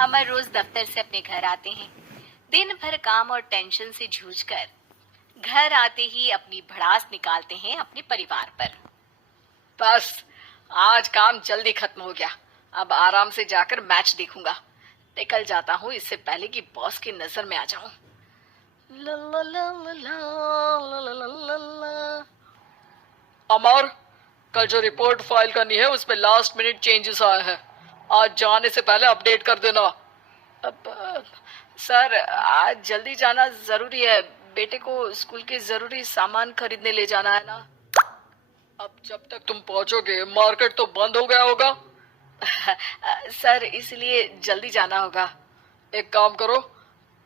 अमर रोज दफ्तर से अपने घर आते हैं। दिन भर काम और टेंशन से जूझकर घर आते ही अपनी भड़ास निकालते हैं अपने परिवार पर। बस आज काम जल्दी खत्म हो गया। अब आराम से जाकर मैच देखूंगा। निकल जाता हूँ इससे पहले कि बॉस की नजर में आ जाऊं। ला ला ला ला ला ला ला ला ला। अमर, कल जो रिपोर्ट फाइल करनी है उसमें लास्ट मिनट चेंजेस आए हैं। आज जाने से पहले अपडेट कर देना। सर, आज जल्दी जाना जरूरी है। बेटे को स्कूल के जरूरी सामान खरीदने ले जाना है ना। अब जब तक तुम पहुंचोगे मार्केट तो बंद हो गया होगा। सर, इसलिए जल्दी जाना होगा। एक काम करो,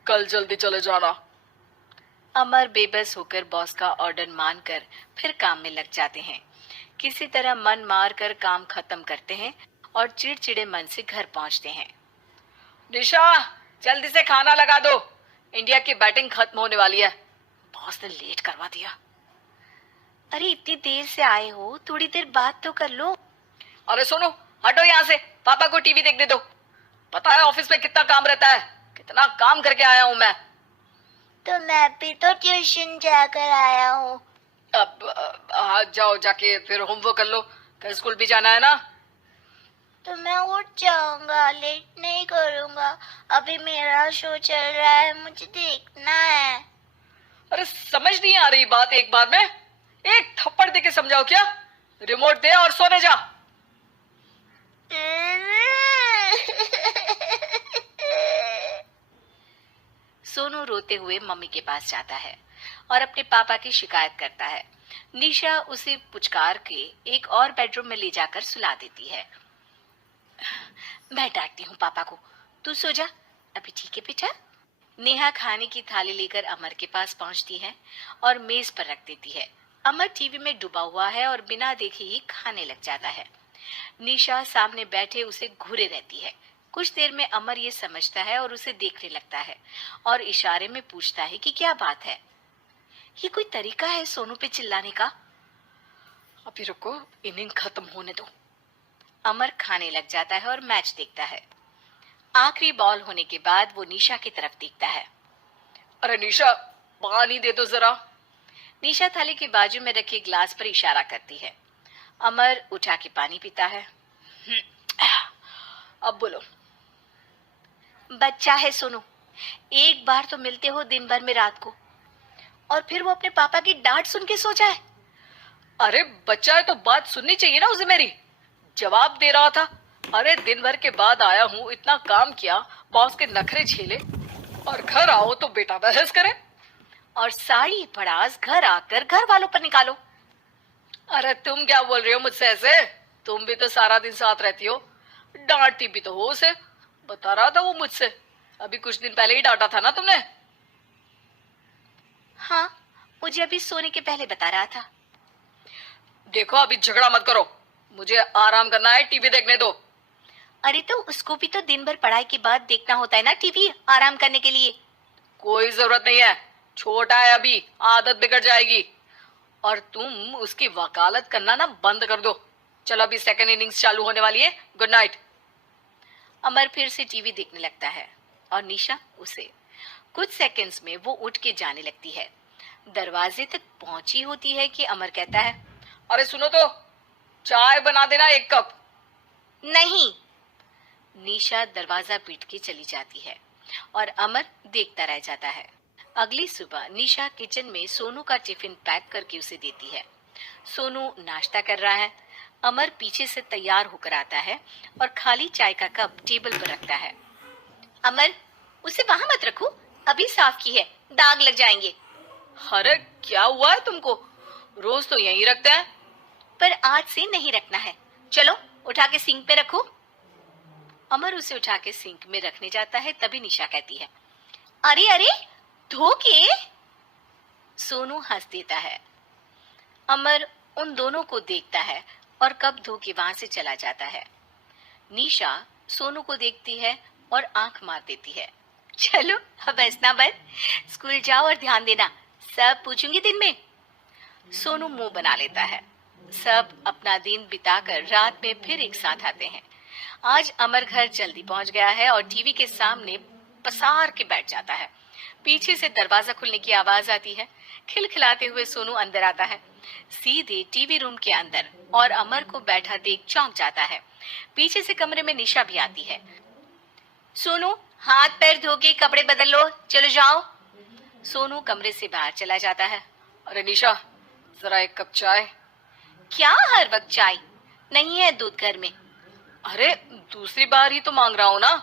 कल जल्दी चले जाना। अमर बेबस होकर बॉस का ऑर्डर मानकर फिर काम में लग जाते हैं। किसी तरह मन मार कर काम खत्म करते हैं और चिड़चिड़े मन से घर पहुंचते हैं। निशा, जल्दी से खाना लगा दो। इंडिया की बैटिंग खत्म होने वाली है। बॉस ने लेट करवा दिया। अरे इतनी देर से आए हो, थोड़ी देर बात तो कर लो। अरे सुनो, हटो यहाँ से। पापा को टीवी देखने दो। पता है ऑफिस में कितना काम रहता है। कितना काम करके आया हूँ मैं। तो मैं भी तो ट्यूशन जाकर आया हूँ। अब जाओ, जाके फिर होमवर्क कर लो। कल स्कूल भी जाना है ना। तो मैं उठ जाऊंगा, लेट नहीं करूंगा। अभी मेरा शो चल रहा है, मुझे देखना है। अरे समझ नहीं आ रही बात एक बार में। एक थप्पड़ देके समझाओ क्या। रिमोट दे और सोने जा। सोनू रोते हुए मम्मी के पास जाता है और अपने पापा की शिकायत करता है। निशा उसे पुचकार के एक और बेडरूम में ले जाकर सुला देती है। मैं डांटती हूँ पापा को, तू सो जा। अभी ठीक है बेटा। नेहा खाने की थाली लेकर अमर के पास पहुंचती है और मेज पर रख देती है। अमर टीवी में डूबा हुआ है और बिना देखे ही खाने लग जाता है। निशा सामने बैठे उसे घूरे रहती है। कुछ देर में अमर ये समझता है और उसे देखने लगता है और इशारे में पूछता है कि क्या बात है। ये कोई तरीका है सोनू पे चिल्लाने का? अभी रुको, इनिंग खत्म होने दो। अमर खाने लग जाता है और मैच देखता है। आखिरी बॉल होने के बाद वो निशा की तरफ देखता है। अरे निशा, पानी दे दो जरा। निशा थाली के बाजू में रखे ग्लास पर इशारा करती है। अमर उठा के पानी पीता है। अब बोलो। बच्चा है सोनू, एक बार तो मिलते हो दिन भर में रात को, और फिर वो अपने पापा की डांट सुन के सो जाए। अरे बच्चा है तो बात सुननी चाहिए ना उसे मेरी। जवाब दे रहा था। अरे दिन भर के बाद आया हूँ, इतना काम किया, बॉस के नखरे झेले, और घर आओ तो बेटा बहस करे और सारी भड़ास घर आकर घर वालों पर निकालो। अरे तुम क्या बोल रही हो मुझसे ऐसे? तुम भी तो सारा दिन साथ रहती हो। डांटती भी तो हो उसे। बता रहा था वो मुझसे। अभी कुछ दिन पहले ही डांटा था ना तुमने। हाँ, मुझे अभी सोने के पहले बता रहा था। देखो, अभी झगड़ा मत करो। मुझे आराम करना है, टीवी देखने दो। अरे तो उसको भी तो दिन भर पढ़ाई के बाद देखना होता है ना टीवी, आराम करने के लिए। कोई जरूरत नहीं है, छोटा है अभी, आदत बिगड़ जाएगी। और तुम उसकी वकालत करना ना बंद कर दो। चलो, अभी सेकंड इनिंग्स चालू होने वाली है। Good night. अमर फिर से टीवी देखने लगता है और निशा उसे। कुछ सेकंड्स में वो उठ के जाने लगती है। दरवाजे तक पहुंची होती है कि अमर कहता है, अरे सुनो तो, चाय बना देना 1 कप। नहीं। निशा दरवाजा पीट के चली जाती है और अमर देखता रह जाता है। अगली सुबह निशा किचन में सोनू का टिफिन पैक करके उसे देती है। सोनू नाश्ता कर रहा है। अमर पीछे से तैयार होकर आता है और खाली चाय का कप टेबल पर रखता है। अमर, उसे वहां मत रखो, अभी साफ की है, दाग लग जाएंगे। अरे क्या हुआ है तुमको? रोज तो यहीं रखते हैं। पर आज से नहीं रखना है। चलो उठा के सिंक पे रखो। अमर उसे उठा के सिंक में रखने जाता है, तभी निशा कहती है, अरे अरे, धो के। सोनू हंस देता है। अमर उन दोनों को देखता है और कप धो के वहां से चला जाता है। निशा सोनू को देखती है और आंख मार देती है। चलो अब हंसना बंद, स्कूल जाओ और ध्यान देना, सब पूछूंगी दिन में। सोनू मुंह बना लेता है। सब अपना दिन बिताकर रात में फिर एक साथ आते हैं। आज अमर घर जल्दी पहुंच गया है और टीवी के सामने पसार के बैठ जाता है। पीछे से दरवाजा खुलने की आवाज आती है। खिलखिलाते हुए सोनू अंदर आता है, सीधे टीवी रूम के अंदर, और अमर को बैठा देख चौंक जाता है। पीछे से कमरे में निशा भी आती है। सोनू, हाथ पैर धो के कपड़े बदल लो, चलो जाओ। सोनू कमरे से बाहर चला जाता है। अरे निशा, जरा एक कप चाय। क्या हर वक्त चाय? नहीं है दूध घर में। अरे दूसरी बार ही तो मांग रहा हूँ ना।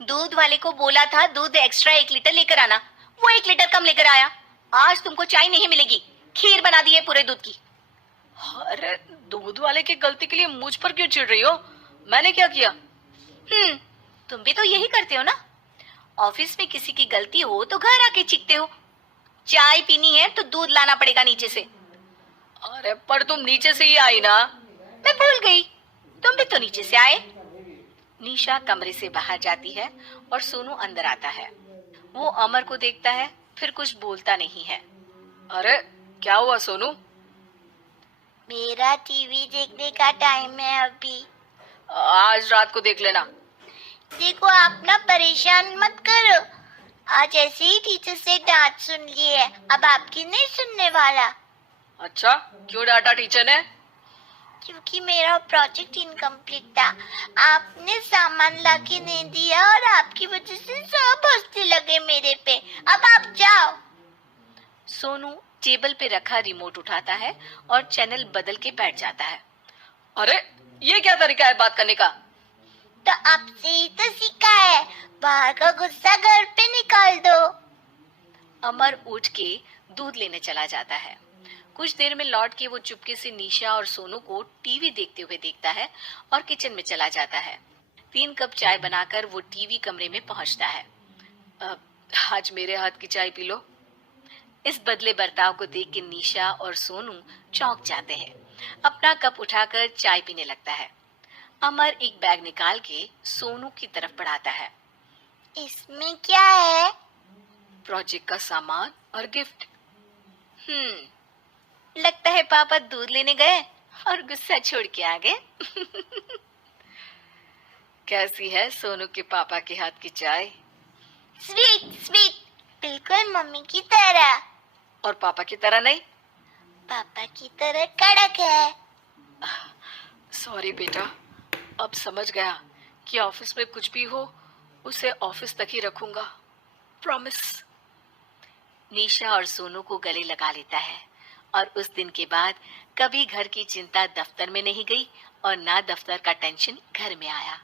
दूध वाले को बोला था दूध एक्स्ट्रा 1 लीटर लेकर आना, वो 1 लीटर कम लेकर आया। आज तुमको चाय नहीं मिलेगी, खीर बना दी है पूरे दूध की। अरे दूध वाले की गलती के लिए मुझ पर क्यों चिढ़ रही हो? मैंने क्या किया? तुम भी तो यही करते हो ना। ऑफिस में किसी की गलती हो तो घर आके चीखते हो। चाय पीनी है तो दूध लाना पड़ेगा नीचे से। अरे पर तुम नीचे से ही आई ना। मैं भूल गई, तुम भी तो नीचे से आए। निशा कमरे से बाहर जाती है और सोनू अंदर आता है। वो अमर को देखता है, फिर कुछ बोलता नहीं है। अरे क्या हुआ सोनू? मेरा टीवी देखने का टाइम है अभी। आज रात को देख लेना। देखो, आप ना परेशान मत करो। आज ऐसे ही टीचर से डांट सुन ली है, अब आपकी नहीं सुनने वाला। अच्छा, क्यों डांटा टीचर ने? क्योंकि मेरा प्रोजेक्ट इनकम्प्लीट था। आपने सामान लाके नहीं दिया और आपकी वजह से सब हंसने लगे मेरे पे। अब आप जाओ। सोनू टेबल पे रखा रिमोट उठाता है और चैनल बदल के बैठ जाता है। अरे ये क्या तरीका है बात करने का? तो आपसे ही तो सीखा है, बाहर का गुस्सा घर पे निकाल दो। अमर उठ के दूध लेने चला जाता है। कुछ देर में लौट के वो चुपके से निशा और सोनू को टीवी देखते हुए देखता है और किचन में चला जाता है। 3 कप चाय बनाकर वो टीवी कमरे में पहुंचता है। आज मेरे हाथ की चाय पी लो। इस बदले बर्ताव को देख के निशा और सोनू चौंक जाते हैं। अपना कप उठाकर चाय पीने लगता है। अमर एक बैग निकाल के सोनू की तरफ बढ़ाता है। इसमें क्या है? प्रोजेक्ट का सामान और गिफ्ट। लगता है पापा दूध लेने गए और गुस्सा छोड़ के आ गए। कैसी है सोनू के पापा के हाथ की चाय? स्वीट स्वीट, बिल्कुल मम्मी की तरह। और पापा की तरह नहीं? पापा की तरह कड़क है। सॉरी बेटा, अब समझ गया कि ऑफिस में कुछ भी हो उसे ऑफिस तक ही रखूंगा। प्रॉमिस। निशा और सोनू को गले लगा लेता है और उस दिन के बाद कभी घर की चिंता दफ्तर में नहीं गई और ना दफ्तर का टेंशन घर में आया।